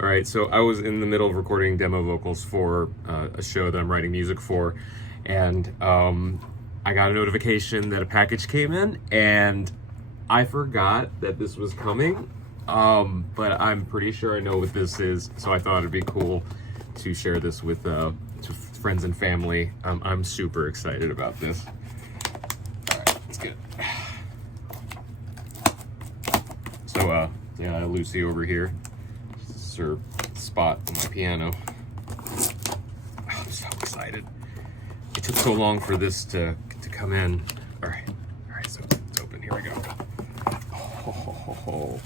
All right, so I was in the middle of recording demo vocals for a show that I'm writing music for, and I got a notification that a package came in, and I forgot that this was coming, but I'm pretty sure I know what this is, so I thought it'd be cool to share this with to friends and family. I'm super excited about this. All right, let's get it. So, yeah, Lucy over here. This is her spot on my piano. Oh, I'm so excited. It took so long for this to come in. All right, so it's open. Here we go. Oh.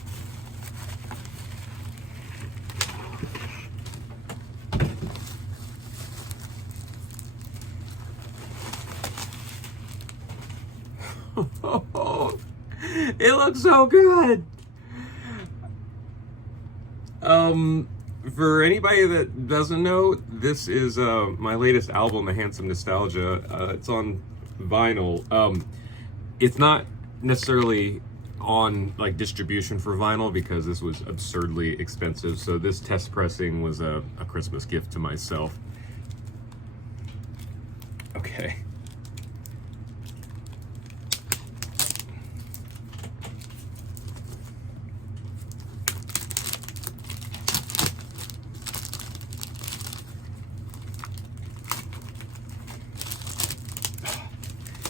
It looks so good. For anybody that doesn't know, this is my latest album, A Handsome Nostalgia. It's on vinyl. It's not necessarily on like distribution for vinyl because this was absurdly expensive. So this test pressing was a Christmas gift to myself. Okay.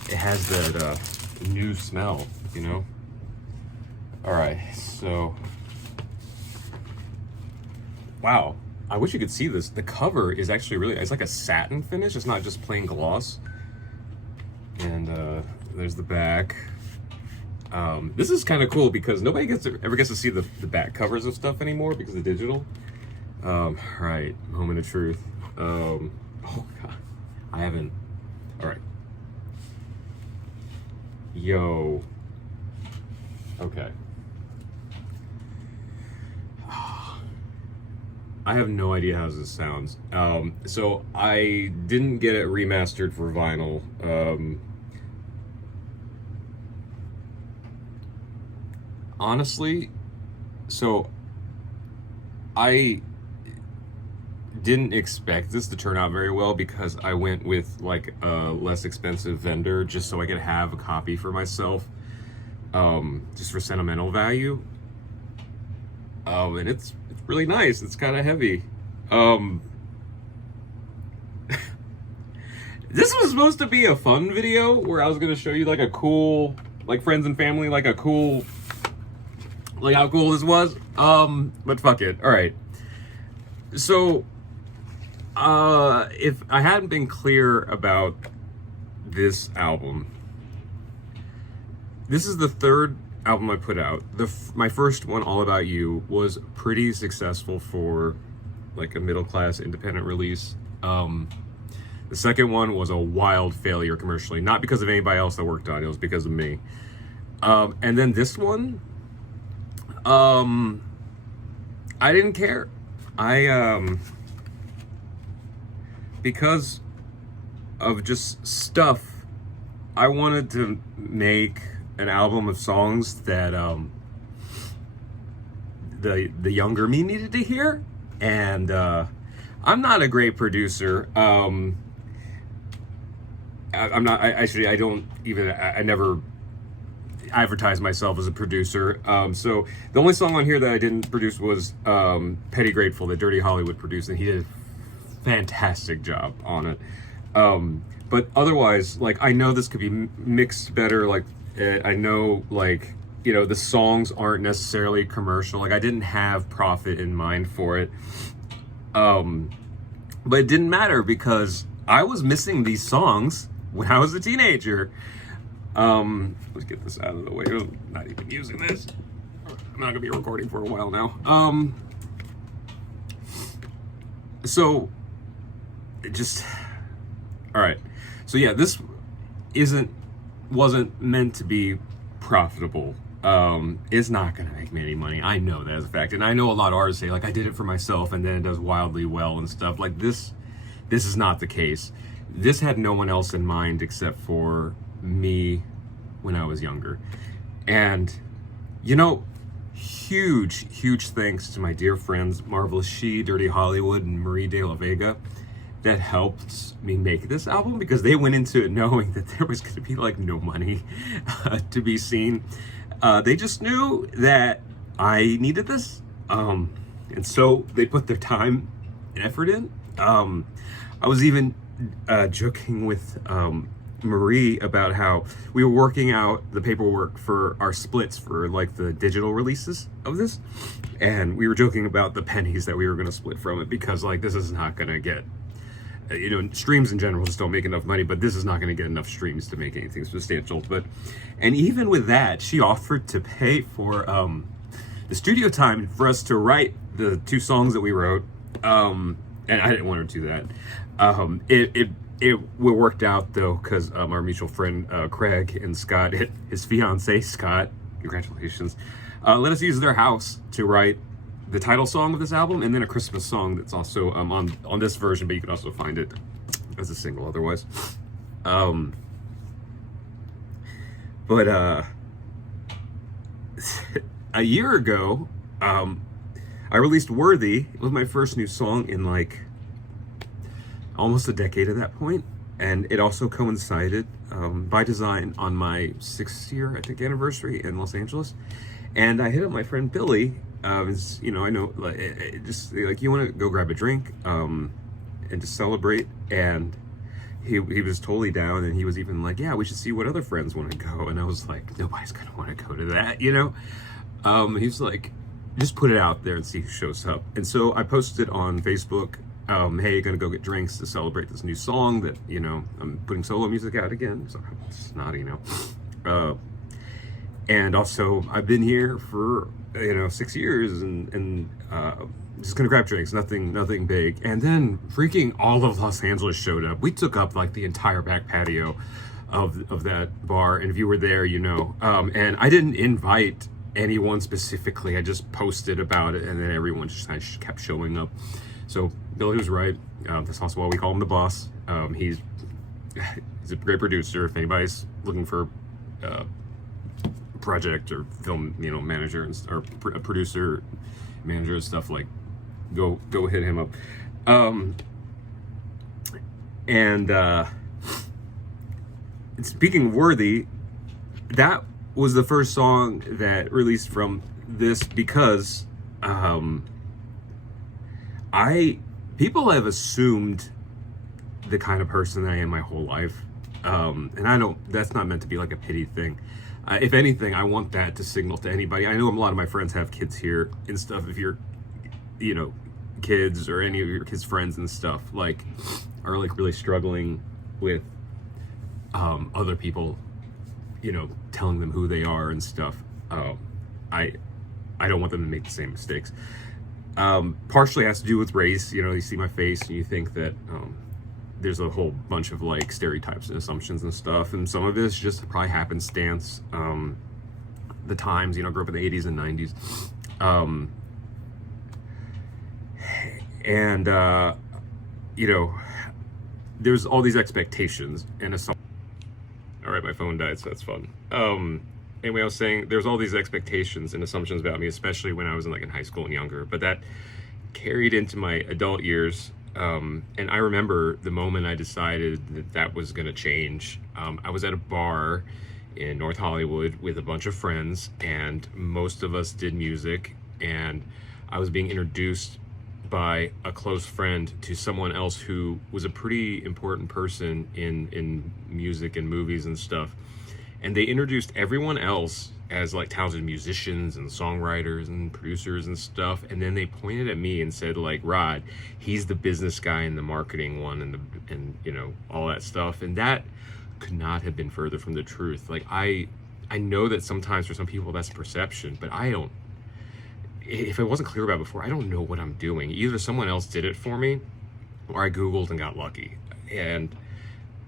It has that new smell, you know? All right, so, wow, I wish you could see this. The cover is actually really, it's like a satin finish. It's not just plain gloss. And there's the back. This is kind of cool because nobody ever gets to see the back covers of stuff anymore because of digital. Right, moment of truth. Oh God, I haven't, all right. Yo. Okay. I have no idea how this sounds. So I didn't get it remastered for vinyl. Honestly, so I didn't expect this to turn out very well because I went with like a less expensive vendor just so I could have a copy for myself, just for sentimental value. And it's really nice. It's kind of heavy. This was supposed to be a fun video where I was gonna show you like a cool, like friends and family, like a cool, like how cool this was. But fuck it. All right. So, if I hadn't been clear about this album, this is the third album I put out. My first one, All About You, was pretty successful for like a middle-class independent release. The second one was a wild failure commercially, not because of anybody else that worked on it, it was because of me. And then this one, I didn't care. Because of just stuff, I wanted to make an album of songs that the younger me needed to hear, and I'm not a great producer. I'm not. I don't even. I never advertise myself as a producer. So the only song on here that I didn't produce was Petty Grateful that Dirty Hollywood produced, and he did a fantastic job on it. But otherwise, like, I know this could be mixed better. Like, I know, like, you know, the songs aren't necessarily commercial. Like, I didn't have profit in mind for it. But it didn't matter because I was missing these songs when I was a teenager. Let's get this out of the way. I'm not even using this. I'm not gonna be recording for a while now. So it just, all right. So yeah, this wasn't meant to be profitable. It's not gonna make me any money. I know that as a fact. And I know a lot of artists say, like, I did it for myself and then it does wildly well and stuff. Like, this is not the case. This had no one else in mind except for me when I was younger. And, you know, huge thanks to my dear friends Marvelous She, Dirty Hollywood, and Marie De La Vega that helped me make this album, because they went into it knowing that there was going to be like no money to be seen. They just knew that I needed this, and so they put their time and effort in. I was even joking with Marie about how we were working out the paperwork for our splits for like the digital releases of this, and we were joking about the pennies that we were going to split from it, because like this is not going to get, you know, streams in general just don't make enough money, but this is not going to get enough streams to make anything substantial. And even with that, she offered to pay for the studio time for us to write the 2 songs that we wrote, and I didn't want her to do that. It worked out though, because our mutual friend Craig and Scott, his fiance Scott, congratulations, let us use their house to write the title song of this album, and then a Christmas song that's also on this version, but you can also find it as a single otherwise. But a year ago, I released Worthy. It was my first new song in like almost a decade at that point, and it also coincided by design on my 6th year, I think, anniversary in Los Angeles. And I hit up my friend Billy. You know, I know, like, just like, you want to go grab a drink and just celebrate. And he was totally down, and he was even like, yeah, we should see what other friends want to go. And I was like, nobody's gonna want to go to that, you know. He's like, just put it out there and see who shows up. And so I posted on Facebook, hey, gonna go get drinks to celebrate this new song that, you know, I'm putting solo music out again, so I'm snotty now. And also, I've been here for, you know, 6 years, and just gonna grab drinks, nothing big. And then freaking all of Los Angeles showed up. We took up like the entire back patio of that bar, and if you were there, you know. And I didn't invite anyone specifically, I just posted about it, and then everyone just kind of kept showing up. So Billy was right. That's also why we call him the boss. He's a great producer. If anybody's looking for project or film, you know, manager or producer, manager and stuff, like, go hit him up. And speaking of Worthy, that was the first song that released from this, because people have assumed the kind of person I am my whole life, and that's not meant to be like a pity thing. If anything, I want that to signal to anybody. I know a lot of my friends have kids here and stuff. If you're, you know, kids or any of your kids' friends and stuff, like, are like really struggling with other people, you know, telling them who they are and stuff, I don't want them to make the same mistakes. Partially has to do with race. You know, you see my face and you think that there's a whole bunch of like stereotypes and assumptions and stuff, and some of it's just probably happenstance. The times, you know, I grew up in the 80s and 90s, and you know, there's all these expectations and assumptions. All right, my phone died, so that's fun. Anyway, I was saying there's all these expectations and assumptions about me, especially when I was in high school and younger, but that carried into my adult years. And I remember the moment I decided that was going to change. I was at a bar in North Hollywood with a bunch of friends, and most of us did music, and I was being introduced by a close friend to someone else who was a pretty important person in music and movies and stuff. And they introduced everyone else as like talented musicians and songwriters and producers and stuff, and then they pointed at me and said, like, Rod, he's the business guy and the marketing one, and you know, all that stuff. And that could not have been further from the truth. Like, I know that sometimes for some people that's perception, but I don't, if it wasn't clear about it before, I don't know what I'm doing. Either someone else did it for me, or I Googled and got lucky. And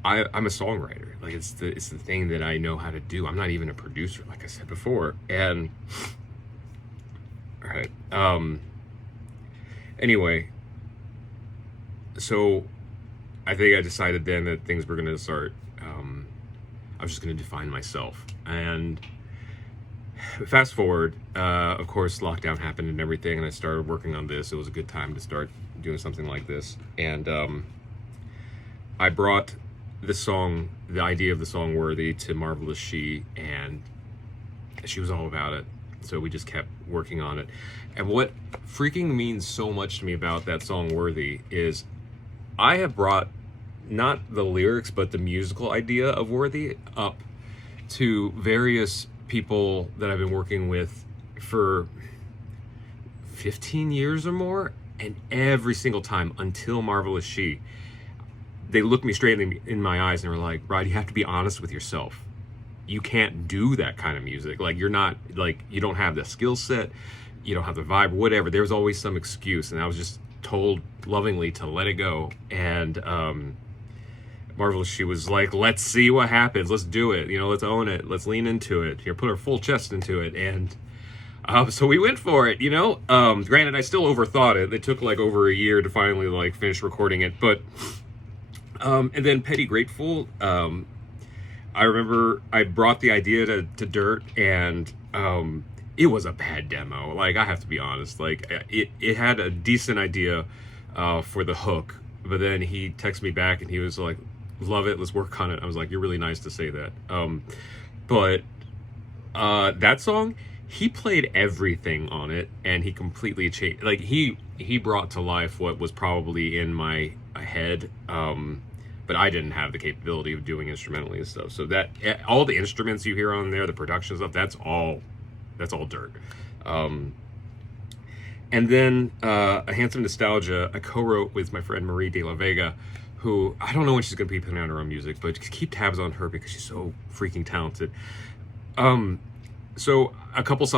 I'm a songwriter. Like, it's the thing that I know how to do. I'm not even a producer, like I said before. And all right. Anyway, so I think I decided then that things were going to start. I was just going to define myself, and Fast forward, of course, lockdown happened and everything, and I started working on this. It was a good time to start doing something like this. And I brought the idea of the song Worthy to Marvelous She, and she was all about it. So we just kept working on it. And what freaking means so much to me about that song Worthy is I have brought not the lyrics, but the musical idea of Worthy up to various people that I've been working with for 15 years or more, and every single time until Marvelous She, they look me straight in my eyes and were like, Rod, you have to be honest with yourself. You can't do that kind of music. Like, you're not, like, you don't have the skill set, you don't have the vibe, whatever. There's always some excuse, and I was just told lovingly to let it go. And Marvelous She was like, let's see what happens. Let's do it. You know, let's own it. Let's lean into it. Here, put our full chest into it. And so we went for it, you know. Granted, I still overthought it. It took like over a year to finally like finish recording it. But, and then Petty Grateful, I remember I brought the idea to Dirt, and it was a bad demo. Like, I have to be honest. Like, it had a decent idea for the hook, but then he texted me back and he was like, love it, let's work on it. I was like, you're really nice to say that. But that song, he played everything on it, and he completely changed. Like, he brought to life what was probably in my head, but I didn't have the capability of doing instrumentally and stuff. So that all the instruments you hear on there, the production stuff, that's all Dirt. And then A Handsome Nostalgia, I co-wrote with my friend Marie de la Vega, who, I don't know when she's going to be putting out her own music, but just keep tabs on her because she's so freaking talented. So a couple summers